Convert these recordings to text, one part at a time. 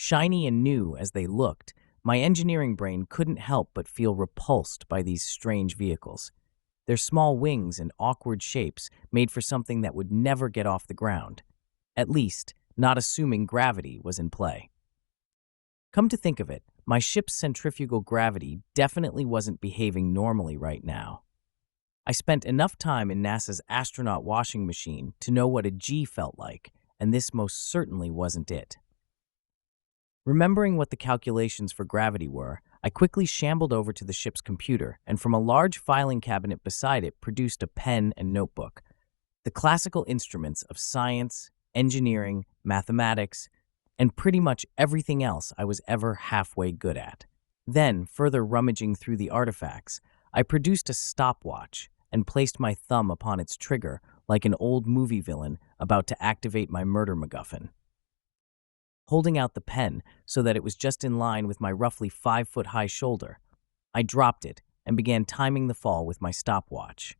Shiny and new as they looked, my engineering brain couldn't help but feel repulsed by these strange vehicles. Their small wings and awkward shapes made for something that would never get off the ground. At least, not assuming gravity was in play. Come to think of it, my ship's centrifugal gravity definitely wasn't behaving normally right now. I spent enough time in NASA's astronaut washing machine to know what a G felt like, and this most certainly wasn't it. Remembering what the calculations for gravity were, I quickly shambled over to the ship's computer and from a large filing cabinet beside it produced a pen and notebook. The classical instruments of science, engineering, mathematics, and pretty much everything else I was ever halfway good at. Then, further rummaging through the artifacts, I produced a stopwatch and placed my thumb upon its trigger like an old movie villain about to activate my murder MacGuffin. Holding out the pen so that it was just in line with my roughly 5-foot-high shoulder, I dropped it and began timing the fall with my stopwatch.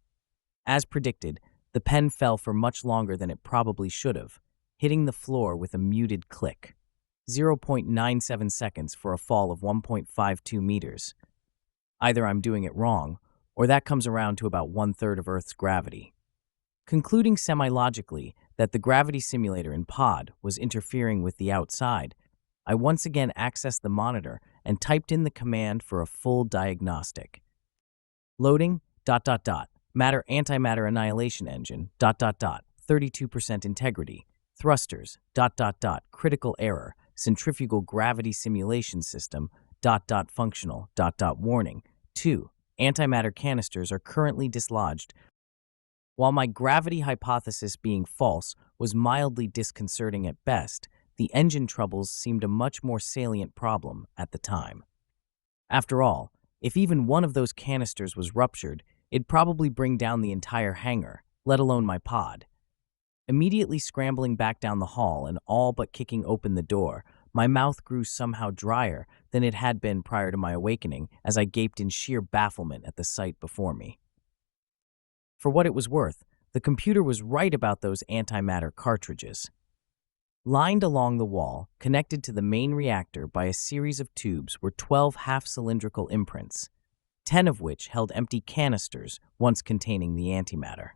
As predicted, the pen fell for much longer than it probably should have, hitting the floor with a muted click. 0.97 seconds for a fall of 1.52 meters. Either I'm doing it wrong, or that comes around to about 1/3 of Earth's gravity. Concluding semi-logically that the gravity simulator in pod was interfering with the outside, I once again accessed the monitor and typed in the command for a full diagnostic. Loading, ... matter antimatter annihilation engine, ... 32% integrity, thrusters, ... critical error, centrifugal gravity simulation system, ... functional, ... warning. 2. Antimatter canisters are currently dislodged. While my gravity hypothesis being false was mildly disconcerting at best, the engine troubles seemed a much more salient problem at the time. After all, if even one of those canisters was ruptured, it'd probably bring down the entire hangar, let alone my pod. Immediately scrambling back down the hall and all but kicking open the door, my mouth grew somehow drier than it had been prior to my awakening as I gaped in sheer bafflement at the sight before me. For what it was worth, the computer was right about those antimatter cartridges. Lined along the wall, connected to the main reactor by a series of tubes were 12 half-cylindrical imprints, 10 of which held empty canisters once containing the antimatter.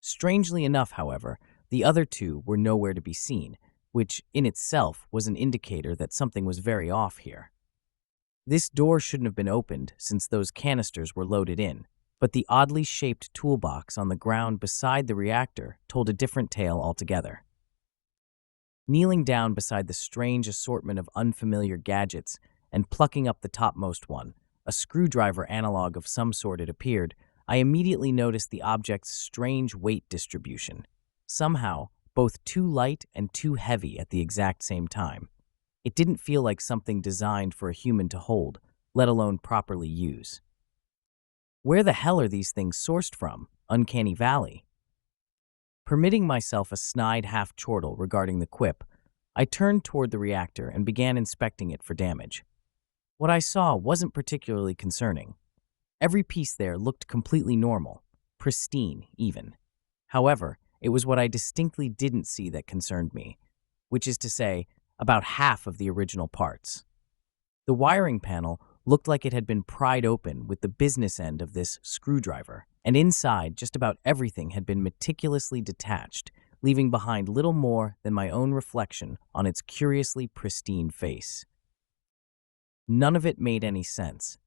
Strangely enough, however, the other two were nowhere to be seen, which in itself was an indicator that something was very off here. This door shouldn't have been opened since those canisters were loaded in, but the oddly shaped toolbox on the ground beside the reactor told a different tale altogether. Kneeling down beside the strange assortment of unfamiliar gadgets and plucking up the topmost one, a screwdriver analog of some sort it appeared, I immediately noticed the object's strange weight distribution. Somehow, both too light and too heavy at the exact same time. It didn't feel like something designed for a human to hold, let alone properly use. Where the hell are these things sourced from? Uncanny Valley? Permitting myself a snide half-chortle regarding the quip, I turned toward the reactor and began inspecting it for damage. What I saw wasn't particularly concerning. Every piece there looked completely normal, pristine even. However, it was what I distinctly didn't see that concerned me, which is to say, about half of the original parts. The wiring panel looked like it had been pried open with the business end of this screwdriver, and inside just about everything had been meticulously detached, leaving behind little more than my own reflection on its curiously pristine face. None of it made any sense.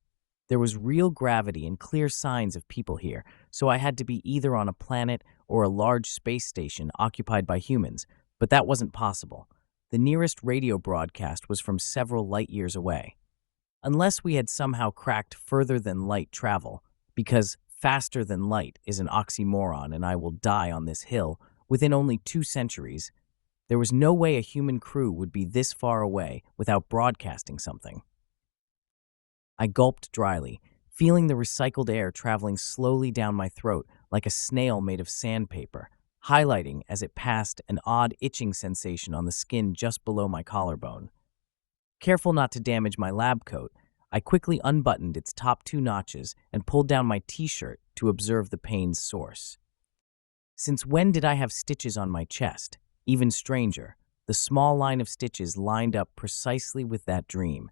There was real gravity and clear signs of people here, so I had to be either on a planet or a large space station occupied by humans, but that wasn't possible. The nearest radio broadcast was from several light years away. Unless we had somehow cracked further than light travel, because faster than light is an oxymoron and I will die on this hill within only 2 centuries, there was no way a human crew would be this far away without broadcasting something. I gulped dryly, feeling the recycled air traveling slowly down my throat like a snail made of sandpaper, highlighting as it passed an odd itching sensation on the skin just below my collarbone. Careful not to damage my lab coat, I quickly unbuttoned its top 2 notches and pulled down my t-shirt to observe the pain's source. Since when did I have stitches on my chest? Even stranger, The small line of stitches lined up precisely with that dream.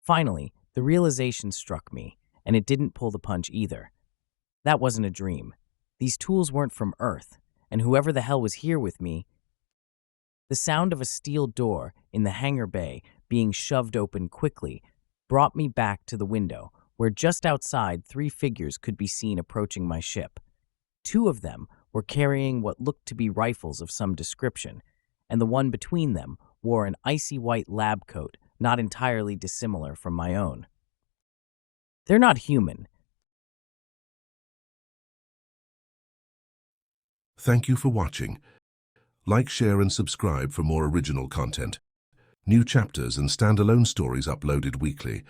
Finally, the realization struck me, and it didn't pull the punch either. That wasn't a dream. These tools weren't from Earth, and whoever the hell was here with me. The sound of a steel door in the hangar bay being shoved open quickly brought me back to the window, where just outside 3 figures could be seen approaching my ship. 2 of them were carrying what looked to be rifles of some description, and the one between them wore an icy white lab coat not entirely dissimilar from my own. They're not human. Thank you for watching. Like, share, and subscribe for more original content. New chapters and standalone stories uploaded weekly.